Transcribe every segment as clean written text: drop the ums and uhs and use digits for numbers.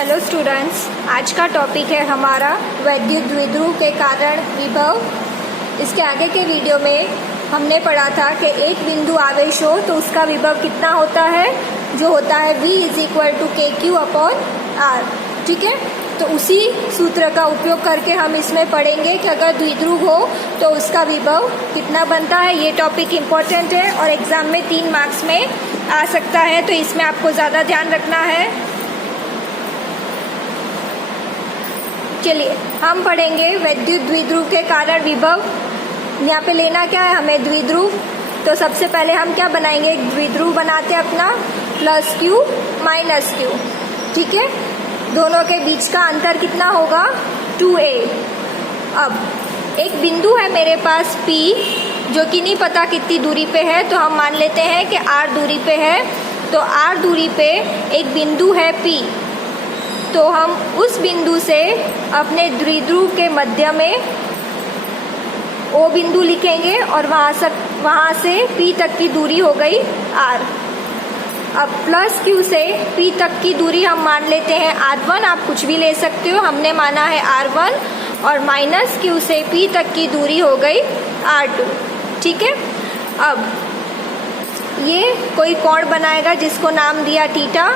Hello students, आज का topic है हमारा वैद्युत द्विध्रुव के कारण विभव। इसके आगे के वीडियो में हमने पढ़ा था कि एक बिंदु आवेश हो तो उसका विभव कितना होता है, जो होता है V = KQ/R। ठीक है, तो उसी सूत्र का उपयोग करके हम इसमें पढ़ेंगे कि अगर द्विध्रुव हो तो उसका विभव कितना बनता है। ये टॉपिक इम्पोर्टेंट है और एग्जाम में 3 मार्क्स में आ सकता है, तो इसमें आपको ज़्यादा ध्यान रखना है। चलिए हम पढ़ेंगे वैद्युत द्विध्रुव के कारण विभव। यहाँ पे लेना क्या है हमें, द्विध्रुव। तो सबसे पहले हम क्या बनाएंगे, एक द्विध्रुव बनाते हैं अपना, +Q -Q। ठीक है, दोनों के बीच का अंतर कितना होगा, 2a। अब एक बिंदु है मेरे पास P, जो कि नहीं पता कितनी दूरी पे है, तो हम मान लेते हैं कि R दूरी पे है। तो R दूरी पे एक बिंदु है P, तो हम उस बिंदु से अपने द्विध्रुव के मध्य में O बिंदु लिखेंगे और वहाँ से P तक की दूरी हो गई R। अब +Q से P तक की दूरी हम मान लेते हैं R1, आप कुछ भी ले सकते हो, हमने माना है R1। और -Q से P तक की दूरी हो गई R2। ठीक है, अब ये कोई कोण बनाएगा जिसको नाम दिया थीटा।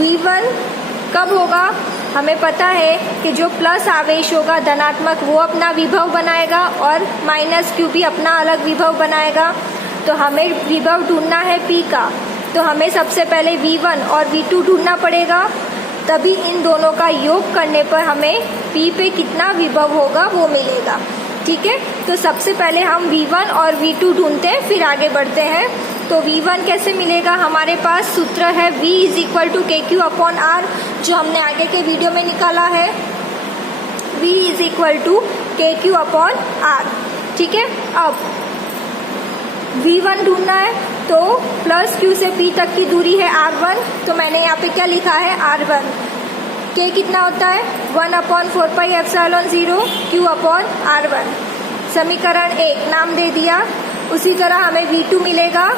V1 कब होगा, हमें पता है कि जो प्लस आवेश होगा धनात्मक, वो अपना विभव बनाएगा और -Q भी अपना अलग विभव बनाएगा। तो हमें विभव ढूंढना है P का, तो हमें सबसे पहले V1 और V2 ढूंढना पड़ेगा, तभी इन दोनों का योग करने पर हमें P पे कितना विभव होगा वो मिलेगा। ठीक है, तो सबसे पहले हम V1 और V2 ढूंढते हैं, फिर आगे बढ़ते हैं। तो V1 कैसे मिलेगा, हमारे पास सूत्र है V = KQ/R, जो हमने आगे के वीडियो में निकाला है। V = KQ/R। ठीक है, अब V1 ढूंढना है, तो +Q से P तक की दूरी है R1, तो मैंने यहाँ पे क्या लिखा है, R1। K कितना होता है, 1/4πε0 Q/R1। समीकरण 1 नाम दे दिया। उसी तरह हमें V2 मिलेगा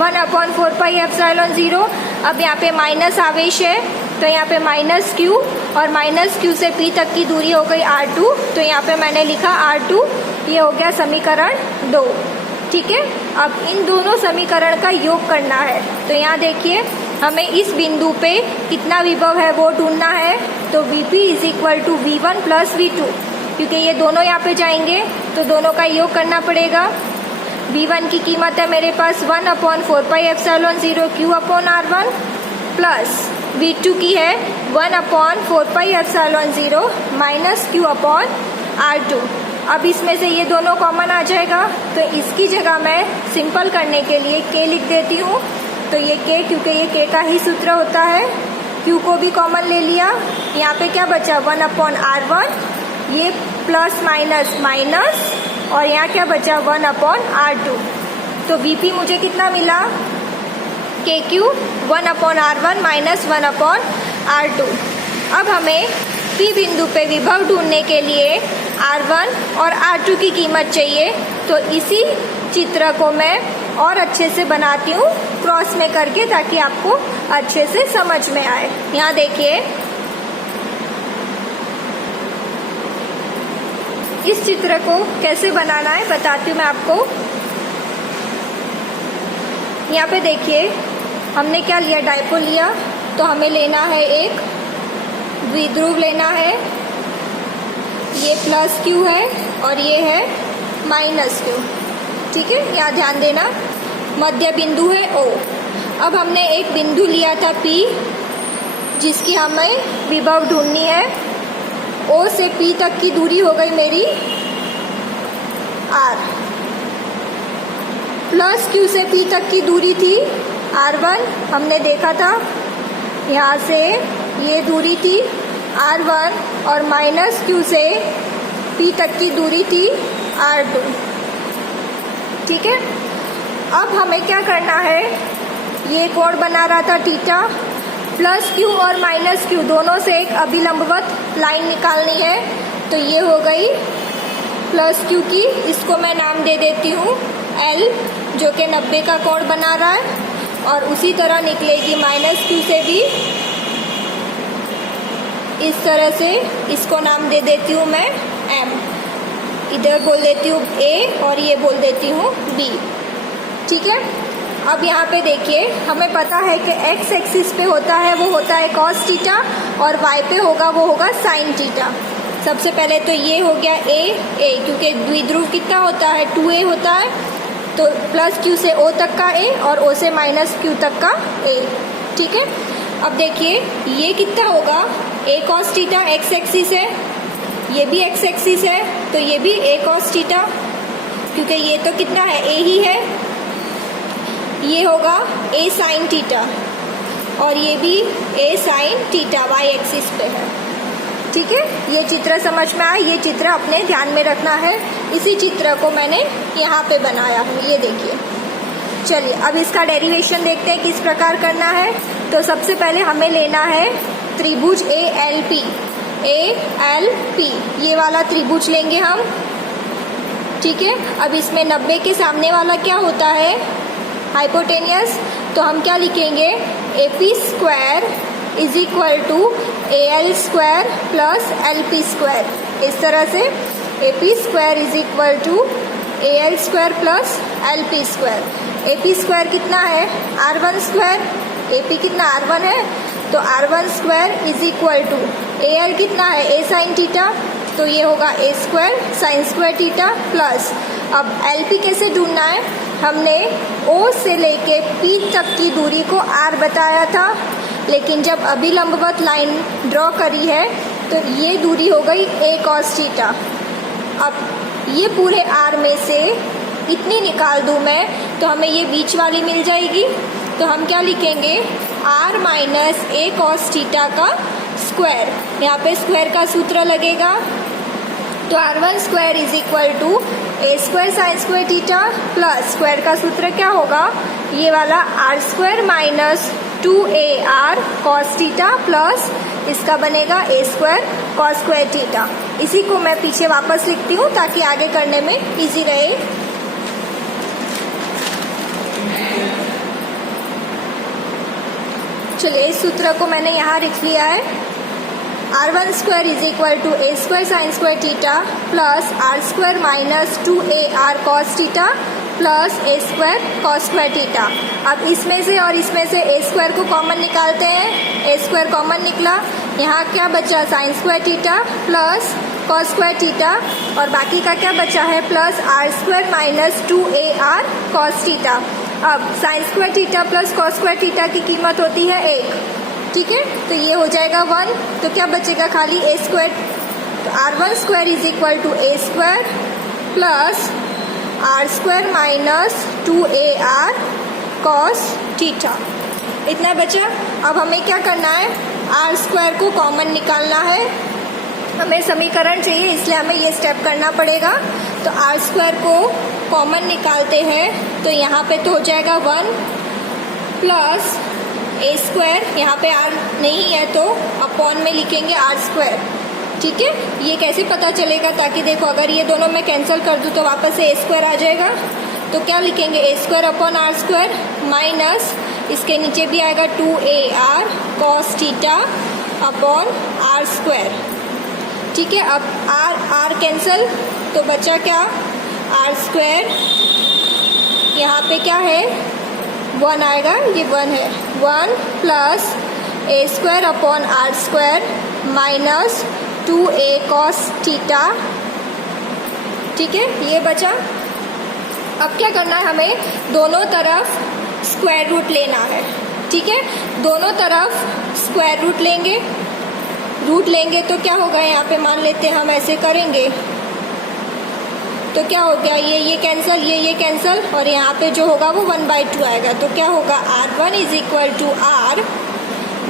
1/4πε0। अब यहाँ पे माइनस आवेश है, तो यहाँ पे -Q और -Q से P तक की दूरी हो गई R2, तो यहाँ पे मैंने लिखा R2। ये हो गया समीकरण 2। ठीक है, अब इन दोनों समीकरण का योग करना है। तो यहाँ देखिए, हमें इस बिंदु पे कितना विभव है वो ढूंढना है। तो Vp = V1 + V2, क्योंकि ये दोनों यहाँ पे जाएंगे तो दोनों का योग करना पड़ेगा। V1 की कीमत है मेरे पास 1/4πε0 Q/R1 प्लस V2 की है 1/4πε0 -Q/R2। अब इसमें से ये दोनों कॉमन आ जाएगा, तो इसकी जगह मैं सिंपल करने के लिए K लिख देती हूँ। तो ये K, क्योंकि ये K का ही सूत्र होता है। Q को भी कॉमन ले लिया, यहाँ पे क्या बचा, 1/R1, ये प्लस माइनस माइनस, और यहाँ क्या बचा, 1/R2। तो Vp मुझे कितना मिला, KQ 1/R1 - 1/R2। अब हमें P बिंदु पे विभव ढूंढने के लिए R1 और R2 की कीमत चाहिए। तो इसी चित्र को मैं और अच्छे से बनाती हूँ क्रॉस में करके, ताकि आपको अच्छे से समझ में आए। यहाँ देखिए, इस चित्र को कैसे बनाना है बताती हूँ मैं आपको। यहाँ पे देखिए, हमने क्या लिया, डायपोल लिया। तो हमें लेना है एक द्विध्रुव लेना है, ये +Q है और ये है -Q। ठीक है, यहाँ ध्यान देना, मध्य बिंदु है O। अब हमने एक बिंदु लिया था P, जिसकी हमें विभव ढूंढनी है। O से P तक की दूरी हो गई मेरी R, +Q से P तक की दूरी थी R1, हमने देखा था। यहाँ से ये दूरी थी R1 और -Q से P तक की दूरी थी R2। ठीक है, अब हमें क्या करना है, ये कोण बना रहा था थीटा, +Q और -Q दोनों से एक अभिलंबवत लाइन निकालनी है। तो ये हो गई +Q की, इसको मैं नाम दे देती हूँ L, जो कि 90 का कोण बना रहा है। और उसी तरह निकलेगी -Q से भी इस तरह से इसको नाम दे देती हूँ मैं M, इधर बोल देती हूँ A और ये बोल देती हूँ B। ठीक है, अब यहाँ पे देखिए हमें पता है कि x एक्सिस पे होता है वो होता है cos थीटा और y पे होगा वो होगा sin थीटा। सबसे पहले तो ये हो गया A क्योंकि द्विध्रुव कितना होता है 2a होता है, तो प्लस q से o तक का a और o से माइनस q तक का a। ठीक है, अब देखिए ये कितना होगा a cos theta x axis है, ये भी x एक्सिस है तो ये भी a cos थीटा, क्योंकि ये तो कितना है a ही है। ये होगा a sin थीटा और ये भी a sin theta y axis पे है। ठीक है, ये चित्र समझ में आया, ये चित्र अपने ध्यान में रखना है। इसी चित्र को मैंने यहाँ पे बनाया है, ये देखिए। चलिए अब इसका डेरिवेशन देखते हैं किस प्रकार करना है। तो सबसे पहले हमें लेना है त्रिभुज ALP, ये वाला त्रिभुज लेंगे हम। ठीक है, अब इसमें 90 के सामने वाला क्या होता है हाइपोटेनियस, तो हम क्या लिखेंगे AP square is equal to AL square plus LP square. इस तरह से AP square is equal to AL square plus LP square. AP square कितना है R1 स्क्वायर, AP कितना R1 है तो R1 square is equal to AL कितना है A साइन थीटा, तो ये होगा A square sine square theta plus, अब LP कैसे ढूंढना है, हमने O से लेके P तक की दूरी को R बताया था, लेकिन जब अभी लंबवत लाइन ड्रॉ करी है तो ये दूरी हो गई A cos थीटा। अब ये पूरे R में से इतनी निकाल दूँ मैं तो हमें ये बीच वाली मिल जाएगी, तो हम क्या लिखेंगे R minus A cos theta का स्क्वायर। यहाँ पे स्क्वायर का सूत्र लगेगा, तो R1 square is equal to A square sine square theta plus square का सूत्र क्या होगा ये वाला R square minus 2AR cos theta plus इसका बनेगा A square cos square theta. इसी को मैं पीछे वापस लिखती हूँ ताकि आगे करने में इजी रहे। चलिए इस सूत्र को मैंने यहाँ लिख लिया है, R1 square is equal to A square sine square theta plus R square minus 2AR cos theta plus A square cos square theta. अब इसमें से और इसमें से A स्क्वायर को कॉमन निकालते हैं, A स्क्वायर कॉमन निकला, यहाँ क्या बचा sine square theta plus cos square theta और बाकी का क्या बचा है plus R square minus 2AR cos theta. अब sine square theta plus cos square theta की कीमत होती है 1। ठीक है, तो ये हो जाएगा 1, तो क्या बचेगा खाली A स्क्वायर, तो R1 square is equal to A square plus R square minus 2AR cos theta, इतना बचा। अब हमें क्या करना है R स्क्वायर को कॉमन निकालना है, हमें समीकरण चाहिए इसलिए हमें ये स्टेप करना पड़ेगा। तो R स्क्वायर को कॉमन निकालते हैं तो यहाँ पे तो हो जाएगा 1 प्लस A स्क्वायर, यहाँ पे R नहीं है तो अपॉन में लिखेंगे R स्क्वायर। ठीक है, ये कैसे पता चलेगा, ताकि देखो अगर ये दोनों मैं कैंसिल कर दूँ तो वापस से A स्क्वायर आ जाएगा, तो क्या लिखेंगे A square upon R square minus इसके नीचे भी आएगा 2AR cos theta upon R square. ठीक है, अब R कैंसिल तो बचा क्या R स्क्वायर, यहाँ पे क्या है 1 आएगा, ये 1 है, 1 plus A square upon R square minus 2A cos theta. ठीक है, ये बचा। अब क्या करना है, हमें दोनों तरफ स्क्वायर रूट लेना है। ठीक है, दोनों तरफ स्क्वायर रूट लेंगे तो क्या होगा, यहाँ पे मान लेते हैं हम ऐसे करेंगे तो क्या हो गया, ये कैंसिल, ये कैंसिल और यहाँ पे जो होगा वो 1/2 आएगा, तो क्या होगा R1 is equal to R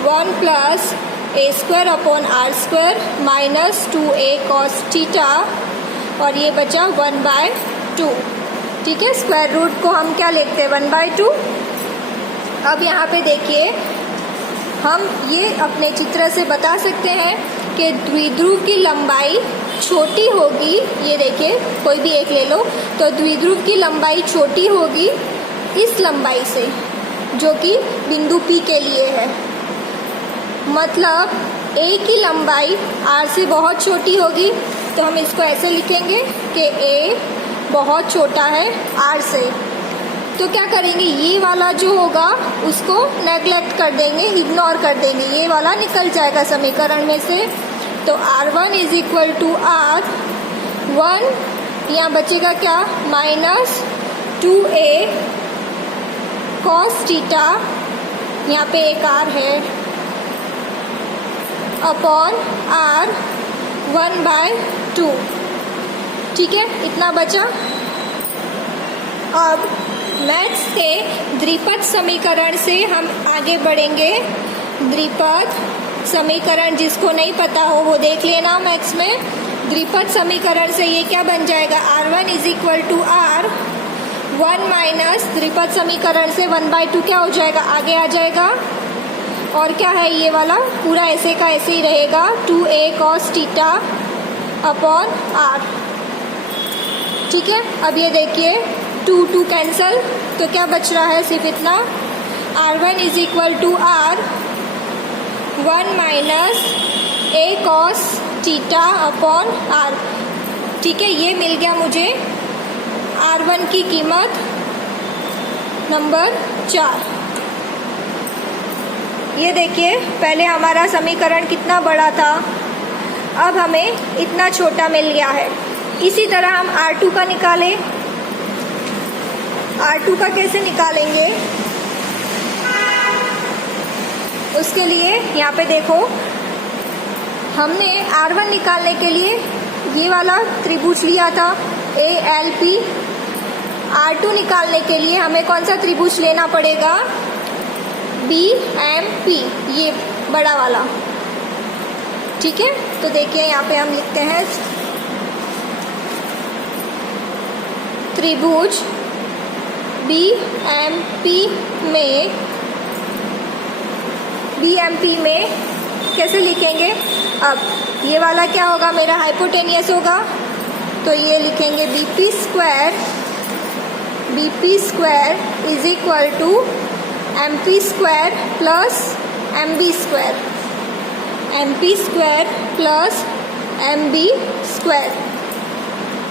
1 plus A square upon R square minus 2A cos theta और ये बचा 1/2। ठीक है, स्क्वायर रूट को हम क्या लिखते हैं 1/2। अब यहाँ पे देखिए हम ये अपने चित्र से बता सकते हैं कि द्विध्रुव की लंबाई छोटी होगी, ये देखिए कोई भी एक ले लो, तो द्विध्रुव की लंबाई छोटी होगी इस लंबाई से जो कि बिंदु P के लिए है। मतलब ए की लंबाई आर से बहुत छोटी होगी, तो हम इसको ऐसे लिखेंगे कि ए बहुत छोटा है आर से। तो क्या करेंगे, ये वाला जो होगा उसको नेगलेक्ट कर देंगे, इग्नोर कर देंगे, ये वाला निकल जाएगा समीकरण में से। तो R1 is equal to R 1, यहाँ बचेगा क्या, माइनस 2a कॉस थीटा, यहाँ पे एक R है, अपॉन R 1/2। ठीक है, इतना बचा। अब मैथ्स के द्विपद समीकरण से हम आगे बढ़ेंगे। द्विपद समीकरण जिसको नहीं पता हो वो देख लेना मैथ्स में। द्विपद समीकरण से ये क्या बन जाएगा, R1 is equal to R 1 minus द्विपद समीकरण से 1/2 क्या हो जाएगा, आगे आ जाएगा। और क्या है, ये वाला पूरा ऐसे का ऐसे ही रहेगा, 2a cos theta upon R। ठीक है, अब ये देखिए 2 कैंसल, तो क्या बच रहा है, सिर्फ इतना, R1 is equal to R 1 minus a cos theta upon R। ठीक है, ये मिल गया मुझे R1 की कीमत नंबर 4। ये देखिए, पहले हमारा समीकरण कितना बड़ा था, अब हमें इतना छोटा मिल गया है। इसी तरह हम R2 का निकालें। R2 का कैसे निकालेंगे, उसके लिए यहाँ पे देखो, हमने R1 निकालने के लिए ये वाला त्रिभुज लिया था ALP। R2 निकालने के लिए हमें कौन सा त्रिभुज लेना पड़ेगा, BMP, ये बड़ा वाला। ठीक है, तो देखिए यहाँ पे हम लिखते हैं त्रिभुज BMP में कैसे लिखेंगे। अब ये वाला क्या होगा, मेरा हाइपोटेनियस होगा, तो ये लिखेंगे BP square is equal to MP square plus MB square, MP square plus MB square.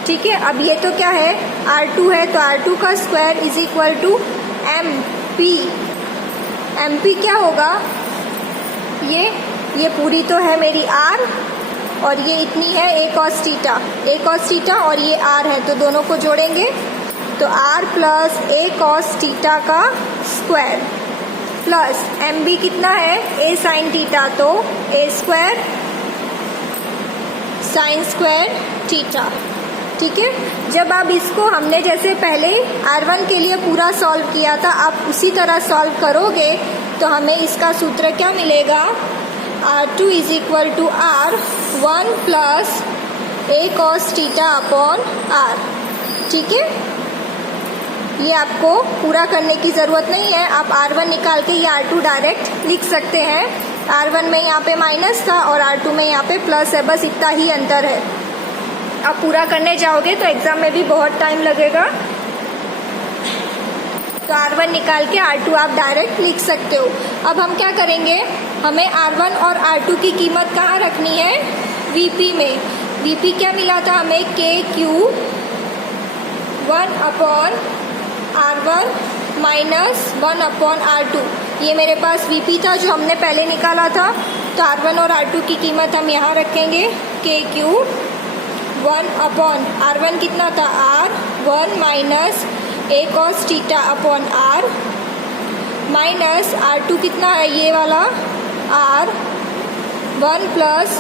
ठीक है, अब ये तो क्या है, R2 है, तो R2 का square is equal to MP क्या होगा, ये पूरी तो है मेरी R, और ये इतनी है a cos थीटा, और ये R है, तो दोनों को जोड़ेंगे तो R plus a cos theta का स्क्वायर प्लस MB कितना है, a sin थीटा, तो a square sine square theta. ठीक है, जब आप इसको हमने जैसे पहले R1 के लिए पूरा सॉल्व किया था, आप उसी तरह सॉल्व करोगे तो हमें इसका सूत्र क्या मिलेगा, R2 is equal to R 1 plus a cos theta upon R। ठीक है, ये आपको पूरा करने की ज़रूरत नहीं है, आप R1 निकाल के ये R2 डायरेक्ट लिख सकते हैं। R1 में यहाँ पे माइनस था और R2 में यहाँ पे प्लस है, बस इतना ही अंतर है। आप पूरा करने जाओगे तो एग्ज़ाम में भी बहुत टाइम लगेगा, तो R1 निकाल के R2 आप डायरेक्ट लिख सकते हो। अब हम क्या करेंगे, हमें R1 और R2 की कीमत कहाँ रखनी है, VP में। VP क्या मिला था हमें, KQ 1 upon R1 minus 1 upon R2। ये मेरे पास VP था जो हमने पहले निकाला था, तो R1 और R2 की कीमत हम यहाँ रखेंगे, KQ 1 अपॉन R1 कितना था, R 1 minus a cos theta upon R, minus R2 कितना है, ये वाला R 1 plus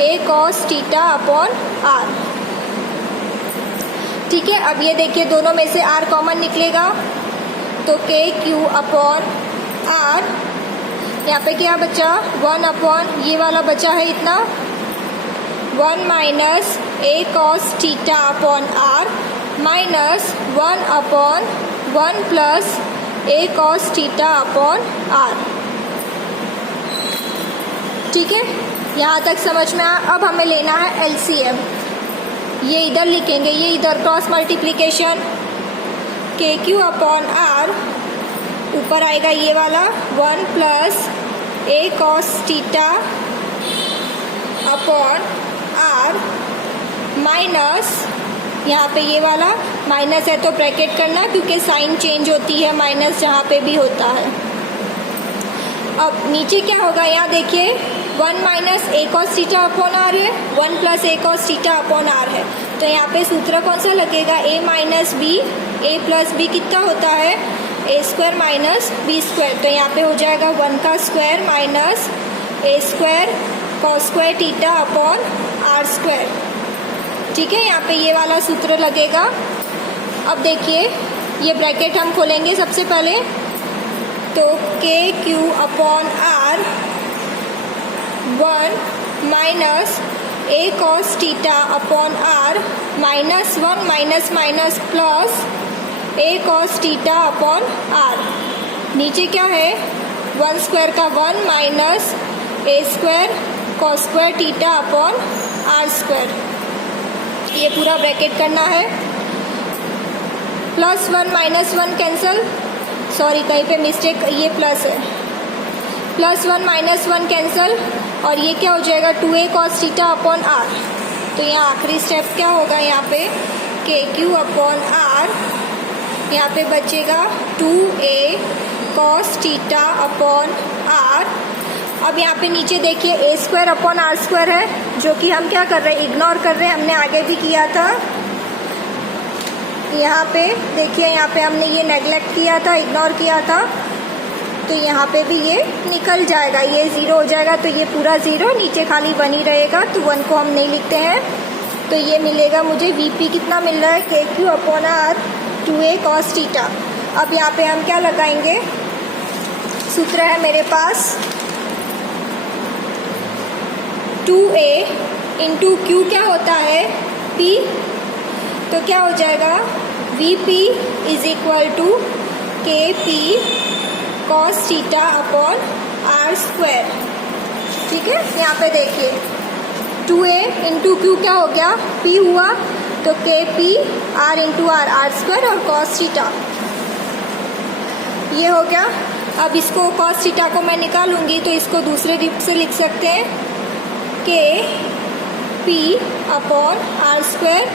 a cos theta upon R। ठीक है, अब ये देखिए दोनों में से R कॉमन निकलेगा, तो KQ अपॉन R, यहाँ पे क्या बचा, 1 अपॉन ये वाला बचा है इतना, 1 minus a cos theta upon R, minus 1 upon 1 plus a cos theta upon R। ठीक है, यहाँ तक समझ में आया। अब हमें लेना है LCM, ये इधर लिखेंगे, ये इधर cross multiplication, KQ upon R, ऊपर आएगा ये वाला 1 plus a cos theta upon R minus, यहाँ पे ये वाला माइनस है तो ब्रैकेट करना क्योंकि साइन चेंज होती है माइनस जहाँ पे भी होता है। अब नीचे क्या होगा, यहाँ देखिए 1 minus A cos theta upon R है, 1 plus A cos theta upon R है। तो यहाँ पे सूत्र कौन सा लगेगा, A minus B, A plus B कितना होता है, A square minus B square. तो यहाँ पे हो जाएगा 1 का स्क्वायर minus A square cos square theta upon R square. ठीक है, यहाँ पे ये वाला सूत्र लगेगा। अब देखिए ये ब्रैकेट हम खोलेंगे सबसे पहले, तो K Q upon R 1 minus A cos theta upon R minus 1 minus minus plus A cos theta upon R. नीचे क्या है, 1 स्क्वायर का 1 minus A square cos square theta upon R square. ये पूरा ब्रैकेट करना है। प्लस 1 माइनस 1 कैंसिल, सॉरी कहीं पे मिस्टेक, ये प्लस है, प्लस 1 माइनस 1 कैंसिल और ये क्या हो जाएगा 2a cos theta upon are. तो यहाँ आखिरी स्टेप क्या होगा, यहाँ पे के क्यू अपॉन आर, यहाँ पे बचेगा 2a cos theta upon are. अब यहाँ पे नीचे देखिए ए स्क्वायर अपॉन आर स्क्वायर है, जो कि हम क्या कर रहे हैं, इग्नोर कर रहे हैं, हमने आगे भी किया था। यहाँ पे देखिए, यहाँ पे हमने ये नेगलेक्ट किया था, इग्नोर किया था, तो यहाँ पे भी ये निकल जाएगा, ये 0 हो जाएगा, तो ये पूरा 0, नीचे खाली 1 ही रहेगा, तो 1 को हम नहीं लिखते हैं। तो ये मिलेगा मुझे वीपी कितना मिल रहा है, K Q upon R 2a cos theta. अब यहाँ पे हम क्या लगाएंगे, सूत्र है मेरे पास 2a इंटू क्यू क्या होता है p, तो क्या हो जाएगा Vp is equal to K P cos theta upon R square. ठीक है, यहाँ पे देखिए 2a इंटू क्यू क्या हो गया, p हुआ, तो K P R into R, R square और कॉस थीटा, ये हो गया। अब इसको कॉस थीटा को मैं निकालूंगी तो इसको दूसरे रूप से लिख सकते हैं, के पी अपॉन आर स्क्वायर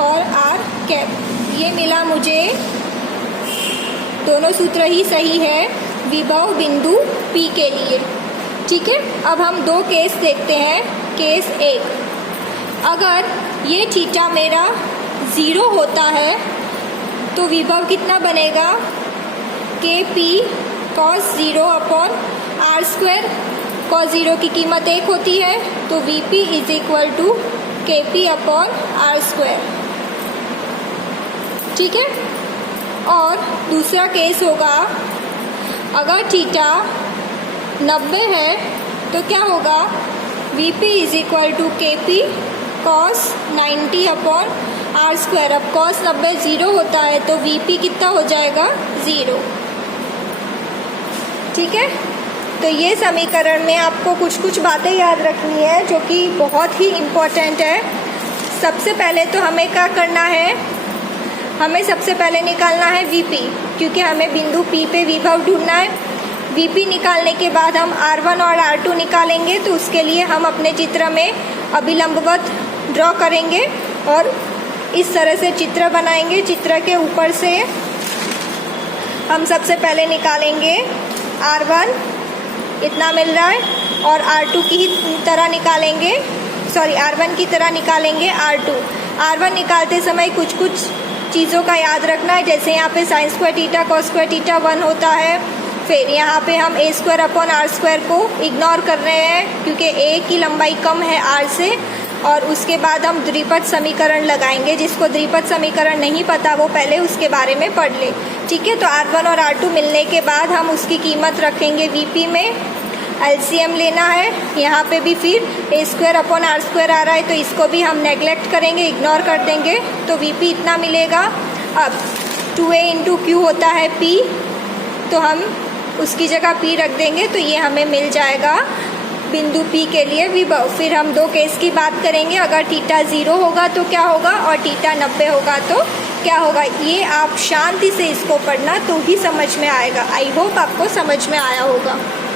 और आर कैप। ये मिला मुझे, दोनों सूत्र ही सही है विभव बिंदु P के लिए। ठीक है, अब हम 2 केस देखते हैं। केस 1, अगर ये थीटा मेरा 0 होता है तो विभव कितना बनेगा, K P cos 0 upon R square. Cos 0 की कीमत 1 होती है, तो Vp is equal to K P upon R square. ठीक है, और दूसरा केस होगा, अगर थीटा 90 है तो क्या होगा, Vp is equal to K P cos 90 upon R square. अब कॉस 90 0 होता है तो Vp कितना हो जाएगा, 0। ठीक है, तो ये समीकरण में आपको कुछ कुछ बातें याद रखनी है जो कि बहुत ही इम्पोर्टेंट है। सबसे पहले तो हमें क्या करना है, हमें सबसे पहले निकालना है Vp, क्योंकि हमें बिंदु P पे विभव ढूंढना है। Vp निकालने के बाद हम R1 और R2 निकालेंगे, तो उसके लिए हम अपने चित्र में अभिलंबवत ड्रॉ करेंगे और इस तरह से चित्र बनाएंगे। चित्र के ऊपर से हम सबसे पहले निकालेंगे R1, इतना मिल रहा है, और R2 की ही तरह निकालेंगे, सॉरी R1 की तरह निकालेंगे R2। R1 निकालते समय कुछ कुछ चीज़ों का याद रखना है, जैसे यहाँ पे sign square theta cos square theta 1 होता है। फिर यहाँ पे हम ए स्क्वायर अपॉन आर स्क्वायर को इग्नोर कर रहे हैं क्योंकि ए की लंबाई कम है आर से। और उसके बाद हम द्विपद समीकरण लगाएंगे। जिसको द्विपद समीकरण नहीं पता वो पहले उसके बारे में पढ़ ले। ठीक है, तो R1 और R2 मिलने के बाद हम उसकी कीमत रखेंगे Vp में, एलसीएम लेना है। यहाँ पे भी फिर ए स्क्वायर अपॉन आर स्क्वायर आ रहा है, तो इसको भी हम नेगलेक्ट करेंगे, इग्नोर कर देंगे, तो Vp इतना मिलेगा। अब 2a इंटू क्यू होता है P, तो हम उसकी जगह P रख देंगे, तो ये हमें मिल जाएगा बिंदु P के लिए विभव। फिर हम 2 केस की बात करेंगे, अगर थीटा 0 होगा तो क्या होगा और थीटा 90 होगा तो क्या होगा। ये आप शांति से इसको पढ़ना तो ही समझ में आएगा। आई होप आपको समझ में आया होगा।